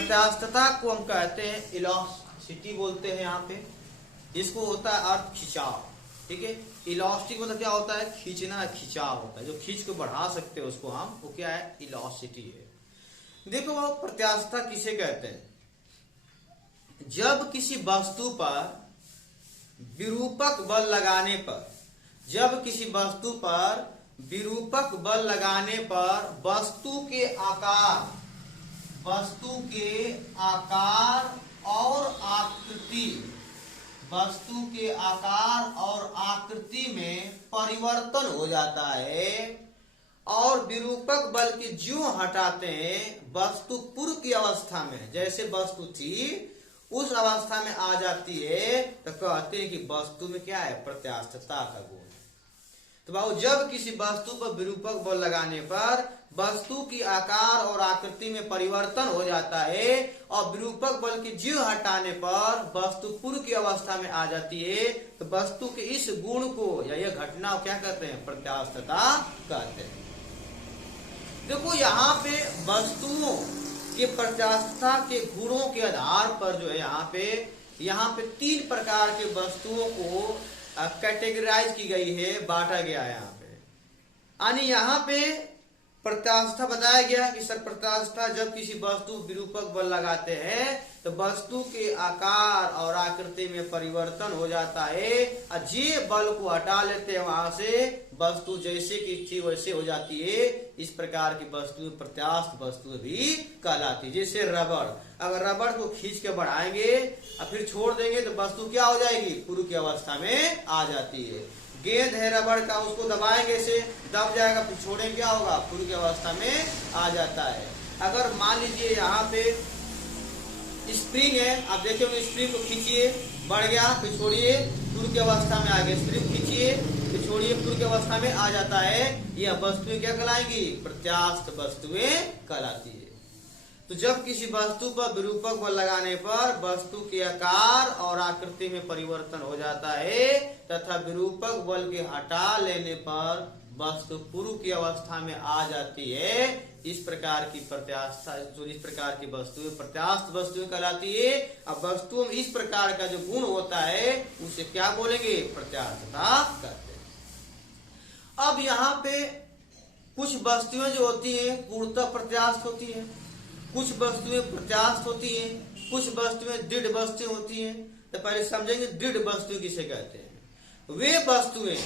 प्रत्यास्थता को हम कहते हैं इलास्टिसिटी बोलते हैं यहाँ पे। इसको होता है अर्थ खिंचाव, ठीक है। इलास्टिक मतलब क्या होता है, खींचना, खिंचाव होता है, जो खींच को बढ़ा सकते हैं उसको हम, वो क्या है, इलास्टिसिटी है। देखो वो प्रत्यास्थता किसे कहते हैं, जब किसी वस्तु पर विरूपक बल लगाने पर, जब किसी वस्तु पर विरूपक बल लगाने पर वस्तु के आकार और आकृति, वस्तु के आकार और आकृति में परिवर्तन हो जाता है, और विरूपक बल के ज्यों हटाते हैं वस्तु पूर्व की अवस्था में, जैसे वस्तु थी उस अवस्था में आ जाती है, तो कहते हैं कि वस्तु में क्या है, प्रत्यास्थता का गुण। तो बाबू जब किसी वस्तु पर विरूपक बल लगाने पर वस्तु की आकार और आकृति में परिवर्तन हो जाता है, और विरूपक बल के ज्यों हटाने पर वस्तु पूर्व की अवस्था में आ जाती है, तो वस्तु के इस गुण को या यह घटना क्या कहते हैं, प्रत्यास्थता कहते हैं। देखो यहाँ पे वस्तुओं के प्रत्यास्थता के गुणों के आधार पर जो है यहाँ पे 3 प्रकार के वस्तुओं को कैटेगराइज की गई है, बांटा गया है यहाँ पे। यानी यहाँ पे प्रत्यास्थता बताया गया कि सर प्रत्यास्थता जब किसी वस्तु विरूपक बल लगाते हैं तो वस्तु के आकार और आकृति में परिवर्तन हो जाता है, और जे बल को हटा लेते हैं वहां से वस्तु जैसे की थी वैसे हो जाती है। इस प्रकार की वस्तु प्रत्यास्थ वस्तु भी कहलाती है। जैसे रबड़, अगर रबड़ को खींच के बढ़ाएंगे और फिर छोड़ देंगे तो वस्तु क्या हो जाएगी, पूर्व की अवस्था में आ जाती है। गेंद है रबड़ का, उसको दबाएंगे से दब जाएगा, फिर छोड़ेंगे क्या होगा, पूर्व की अवस्था में आ जाता है। अगर मान लीजिए यहाँ पे स्प्रिंग है, आप देखे होंगे, स्प्रिंग को खींचिए बढ़ गया, फिर छोड़िए पूर्व की अवस्था में आ गया, स्प्रिंग खींचिए फिर छोड़िए पूर्व की अवस्था में आ जाता है। यह वस्तुएं क्या कहलाएंगी, प्रत्यास्थ वस्तुएं कहलाती है। तो जब किसी वस्तु पर विरूपक बल लगाने पर वस्तु के आकार और आकृति में परिवर्तन हो जाता है, तथा विरूपक बल के हटा लेने पर वस्तु पूर्व की अवस्था में आ जाती है। इस प्रकार की प्रत्यास्थता, जो इस प्रकार की वस्तुएं प्रत्यास्थ वस्तुएं कहलाती है। अब वस्तुओं में इस प्रकार का जो गुण होता है उसे क्या बोलेंगे, प्रत्यास्थता कहते हैं। अब यहाँ पे कुछ वस्तुएं जो होती है पूर्णतः प्रत्यास्थ होती है, कुछ वस्तुएं प्रत्यास्थ होती हैं, कुछ वस्तुएं दृढ़ वस्तुएं होती हैं। तो पहले समझेंगे दृढ़ वस्तुएं किसे कहते हैं। वे वस्तुएं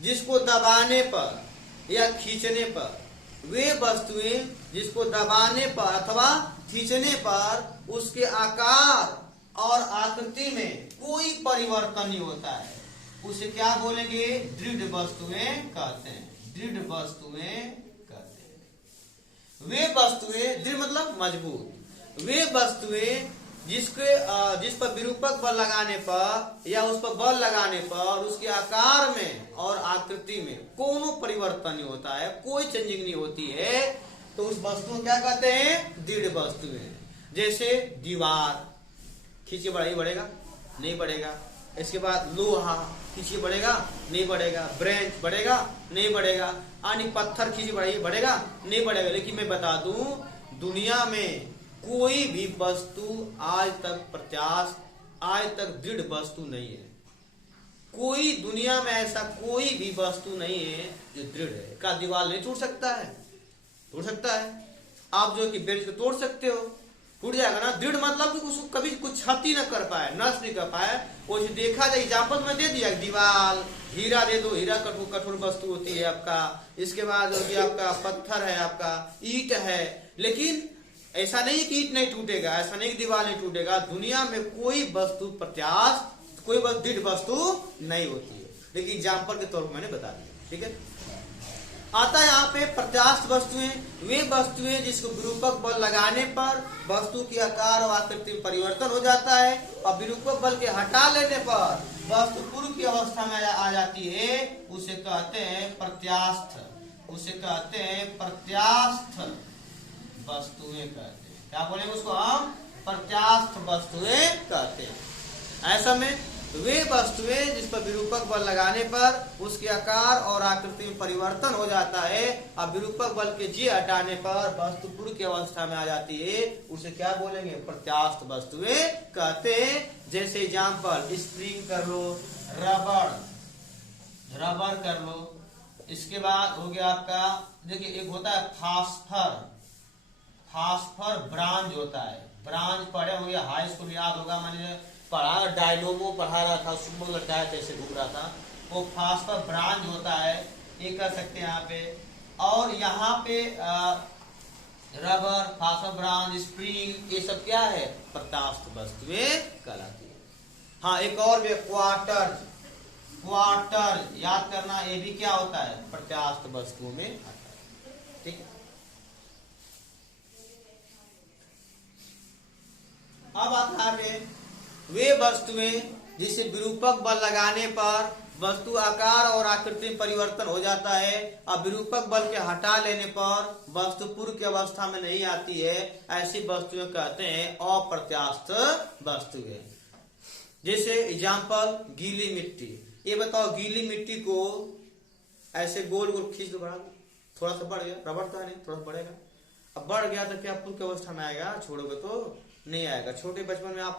जिसको दबाने पर या खींचने पर, वे वस्तुएं जिसको दबाने पर अथवा खींचने पर उसके आकार और आकृति में कोई परिवर्तन नहीं होता है, उसे क्या बोलेंगे, दृढ़ वस्तुएं कहते हैं। दृढ़ वस्तुएं कहते हैं। वे वस्तुएं, दृढ़ मतलब मजबूत, वे वस्तुएं जिस पर विरूपक बल लगाने पर या उस पर बल लगाने पर उसके आकार में और आकृति में कोनो परिवर्तन नहीं होता है, कोई चेंजिंग नहीं होती है, तो उस वस्तु को क्या कहते हैं, दृढ़ वस्तुएं। जैसे दीवार खींचे बढ़ाई बढ़ेगा, नहीं बढ़ेगा। इसके बाद लोहा खींचे बढ़ेगा, नहीं बढ़ेगा। ब्रेंच बढ़ेगा, नहीं बढ़ेगा। यानी पत्थर खींचे बढ़ाई बढ़ेगा, नहीं बढ़ेगा। लेकिन मैं बता दूं, दुनिया में कोई भी वस्तु आज तक दृढ़ वस्तु नहीं है। कोई दुनिया में ऐसा कोई भी वस्तु नहीं है जो दृढ़ है। क्या दीवार नहीं टूट सकता है? टूट सकता है। आप जो कि बेंच को तोड़ सकते हो, टूट जाएगा ना। दृढ़ मतलब कि उसको कभी कुछ क्षति न कर पाए, नष्ट नहीं कर पाए। वो देखा जाए, एग्जाम्पल में दे दिया, दीवार, हीरा दे दो, हीरा कठोर वस्तु होती है आपका। इसके बाद आपका पत्थर है, आपका ईंट है। लेकिन ऐसा नहीं कि ईंट नहीं टूटेगा, ऐसा नहीं कि दीवार नहीं टूटेगा। दुनिया में कोई वस्तु प्रत्यास्थ, कोई दृढ़ वस्तु नहीं होती है। लेकिन एग्जाम्पल के तौर पर मैंने बता दिया, ठीक है। आता है यहाँ पे प्रत्यास्थ वस्तुएं, वे वस्तुएं जिसको विरूपक बल लगाने पर वस्तु के आकार और आकृति में परिवर्तन हो जाता है, और विरूपक बल के हटा लेने पर वस्तु पूर्व की अवस्था में आ जाती है, उसे कहते हैं प्रत्यास्थ। उसे कहते हैं प्रत्यास्थ वस्तुएं कहते हैं। क्या बोलेंगे उसको हम? प्रत्यास्थ वस्तुएं कहते हैं। ऐसा में वे वस्तुएं जिस पर विरूपक बल लगाने पर उसके आकार और आकृति में परिवर्तन हो जाता है और विरूपक बल के जी हटाने पर वस्तु पूर्व की अवस्था में आ जाती है, उसे क्या बोलेंगे? प्रत्यास्थ वस्तुएं कहते हैं। जैसे एग्जाम्पल स्प्रिंग कर लो, रबर कर लो, इसके बाद हो गया आपका, देखिए एक होता है फास्फर ब्रांज होता है, ब्रांज पढ़े होंगे, हाई स्कूल याद होगा, मैंने पढ़ा, डायनोमो पढ़ा रहा था, सुबह लटाया जैसे घूम रहा था, वो फास्फर ब्रांज होता है, ये कर सकते हैं यहाँ पे। और यहाँ पे रबर, फास्फर ब्रांज, स्प्रिंग, ये सब क्या है? प्रत्यास्थ वस्तुएं कहलाती है। हाँ, एक और भी क्वार्टर याद करना, ये भी क्या होता है? प्रत्यास्थ वस्तुओं में आता है। ठीक है, अब आता है वे वस्तुएं जिसे विरूपक बल लगाने पर वस्तु आकार और आकृति में परिवर्तन हो जाता है और विरूपक बल के हटा लेने पर वस्तु पूर्व की अवस्था में नहीं आती है, ऐसी वस्तुएं कहते हैं अप्रत्यास्थ वस्तुएं। जैसे एग्जाम्पल गीली मिट्टी। ये बताओ, गीली मिट्टी को ऐसे गोल गोल खींच दो, बढ़ा, थोड़ा सा बढ़ गया, रबर तो है नहीं, थोड़ा सा बढ़ेगा, अब बढ़ गया तो क्या पूर्व की अवस्था में आएगा? छोड़ोगे तो नहीं आएगा। छोटे बचपन में आप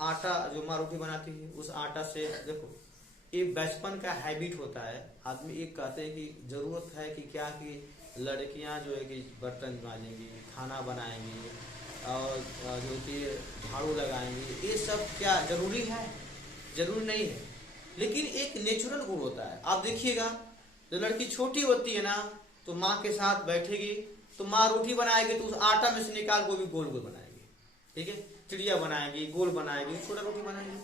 आटा, जो माँ रोटी बनाती है, उस आटा से, देखो ये बचपन का हैबिट होता है। आदमी एक कहते हैं कि जरूरत है कि क्या, कि लड़कियां जो है कि बर्तन मांजेंगी, खाना बनाएंगी और जो कि झाड़ू लगाएंगी, ये सब क्या जरूरी है? जरूरी नहीं है, लेकिन एक नेचुरल गुण होता है। आप देखिएगा, जो लड़की छोटी होती है ना, तो माँ के साथ बैठेगी, तो माँ रोटी बनाएगी तो उस आटा में से निकाल को भी गोल गोल बनाएगी, ठीक है, चिड़िया बनाएगी, गोल बनाएगी, छोटा रोटी बनाएगी।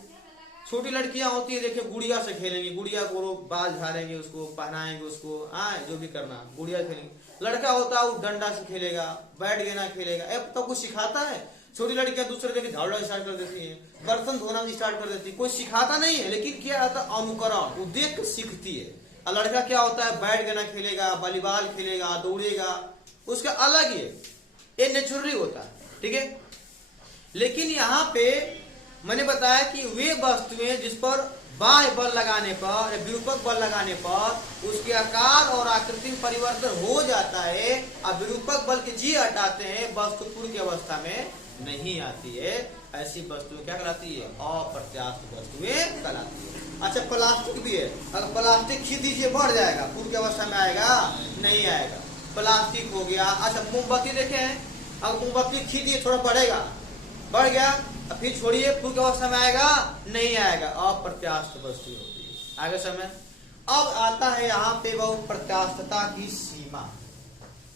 छोटी लड़कियां होती है, देखिए गुड़िया से खेलेंगी, गुड़िया को बाल झाड़ेंगे, उसको पहनाएंगे, उसको जो भी करना, गुड़िया खेलेंगे। लड़का होता है वो डंडा से खेलेगा, बैठ गेना खेलेगा। अब तो कुछ सिखाता है? छोटी लड़कियां दूसरे जगह झाड़ू स्टार्ट कर देती है, बर्तन धोना स्टार्ट कर देती है, कोई सिखाता नहीं है, लेकिन क्या होता है? अनुकरण, वो देख कर सीखती है। और लड़का क्या होता है? बैठ गेना खेलेगा, वॉलीबॉल खेलेगा, दौड़ेगा, उसका अलग ही है, ये नेचुरली होता है, ठीक है। लेकिन यहाँ पे मैंने बताया कि वे वस्तुएं जिस पर बाह्य बल लगाने पर, विरूपक बल लगाने पर उसके आकार और आकृति में परिवर्तन हो जाता है और विरूपक बल के जी हटाते हैं, वस्तु पूर्व की अवस्था में नहीं आती है, ऐसी वस्तुएं क्या कहलाती है? अप्रत्यास्थ वस्तुएं कहलाती है। अच्छा, प्लास्टिक भी है। अगर प्लास्टिक खींच दीजिए, बढ़ जाएगा, पूर्व की अवस्था में आएगा? नहीं आएगा। प्लास्टिक हो गया। अच्छा, मोमबत्ती देखे हैं, अगर मोमबत्ती खींच दिए थोड़ा बढ़ेगा, बढ़ गया, फिर छोड़िए, पूर्व की अवस्था में आएगा? नहीं आएगा, अप्रत्यास्थ वस्तु होती है। आगे समय। अब आता है यहाँ पे वो प्रत्यास्थता की सीमा,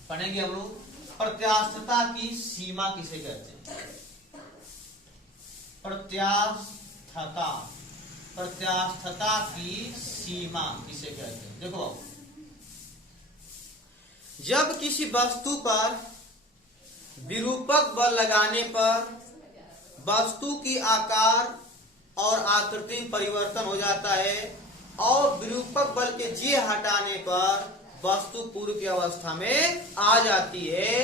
पढ़ेंगे हम लोग। प्रत्यास्थता की सीमा किसे कहते हैं? प्रत्यास्थता की सीमा किसे कहते हैं? देखो, जब किसी वस्तु पर विरूपक बल लगाने पर वस्तु की आकार और आकृति में परिवर्तन हो जाता है और विरूपक बल के जी हटाने पर वस्तु पूर्व की अवस्था में आ जाती है।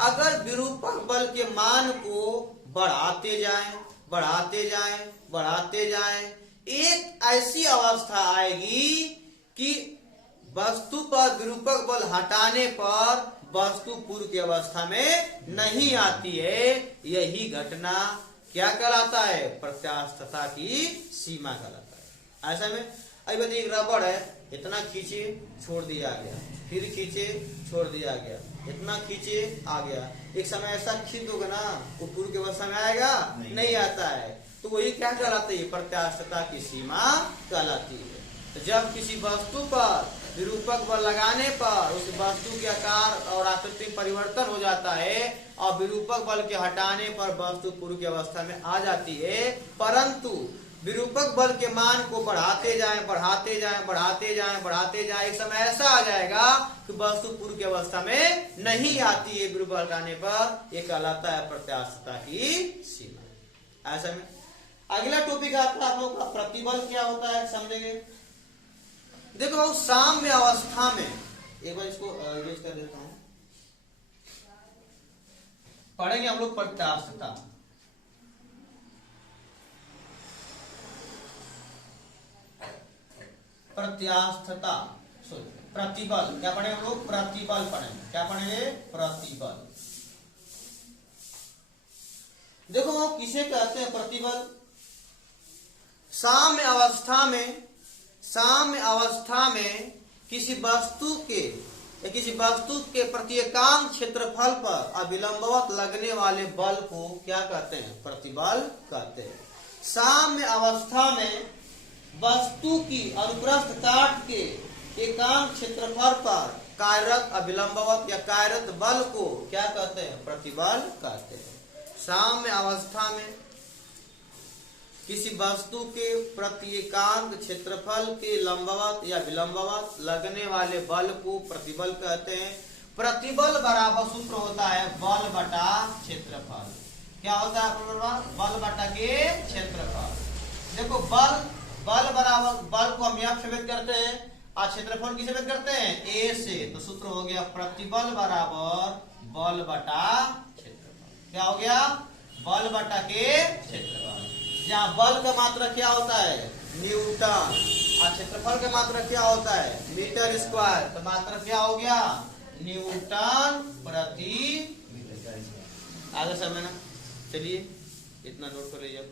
अगर विरूपक बल के मान को बढ़ाते जाएं, एक ऐसी अवस्था आएगी कि वस्तु पर विरूपक बल हटाने पर वस्तु पूर्व की अवस्था में नहीं आती है। यही घटना क्या कहलाता है? प्रत्यास्थता की सीमा कहलाता है। ऐसा में अभी बताइए, रबड़ है, इतना खींचे छोड़ दिया गया, फिर खींचे छोड़ दिया गया, इतना खींचे आ गया, एक समय ऐसा खींच दोगे ना, वो पूर्व की अवस्था में आएगा? नहीं आता है। तो वही क्या कहलाती है? प्रत्यास्थता की सीमा कहलाती है। तो जब किसी वस्तु पर विरूपक बल लगाने पर उस वस्तु के आकार और आकृति में परिवर्तन हो जाता है और विरूपक बल के हटाने पर वस्तु पूर्व की अवस्था में आ जाती है, परंतु विरूपक बल के मान को बढ़ाते जाएं, एक समय ऐसा आ जाएगा कि वस्तु पूर्व की अवस्था में नहीं आती है विरूपक बल लगाने पर। यह कहलाता है प्रत्यास्थता की सीमा। ऐसा में अगला टॉपिक आता है आप लोग का प्रतिबल क्या होता है, समझेंगे। देखो, साम्य अवस्था में, एक बार इसको यूज कर देता हूं, पढ़ेंगे हम लोग प्रत्यास्थता। प्रत्यास्थता, प्रतिबल, क्या पढ़े हम लोग? प्रतिबल पढ़ेंगे। क्या पढ़ेंगे? प्रतिबल। देखो किसे कहते हैं प्रतिबल? साम्य अवस्था में किसी वस्तु के प्रत्येकांक क्षेत्रफल पर अविलंबवत लगने वाले बल को क्या कहते हैं? प्रतिबल कहते हैं। साम्य अवस्था में वस्तु की अनुप्रस्थ काट के एकांक क्षेत्रफल पर कार्यरत अविलंबवत या कार्यरत बल को क्या कहते हैं? प्रतिबल कहते हैं। साम्य अवस्था में किसी वस्तु के प्रत्येकांक क्षेत्रफल के लंबवत या विलंबवत लगने वाले बल को प्रतिबल कहते हैं। प्रतिबल बराबर सूत्र होता है बल बटा क्षेत्रफल। क्या होता है प्रतिबल? बल बटा के क्षेत्रफल। देखो बल बराबर, बल को हम यहाँ से व्यक्त करते हैं और क्षेत्रफल किसे व्यक्त करते हैं? ए से। तो सूत्र हो गया प्रतिबल बराबर बल बटा क्षेत्रफल। क्या हो गया? बल बटा के क्षेत्रफल। जहाँ बल का मात्रा क्या होता है? न्यूटन, और क्षेत्रफल का मात्रा क्या होता है? Metre square. तो मात्रा क्या हो गया? न्यूटन प्रति मीटर। आगे समझना। चलिए इतना नोट कर लीजिए।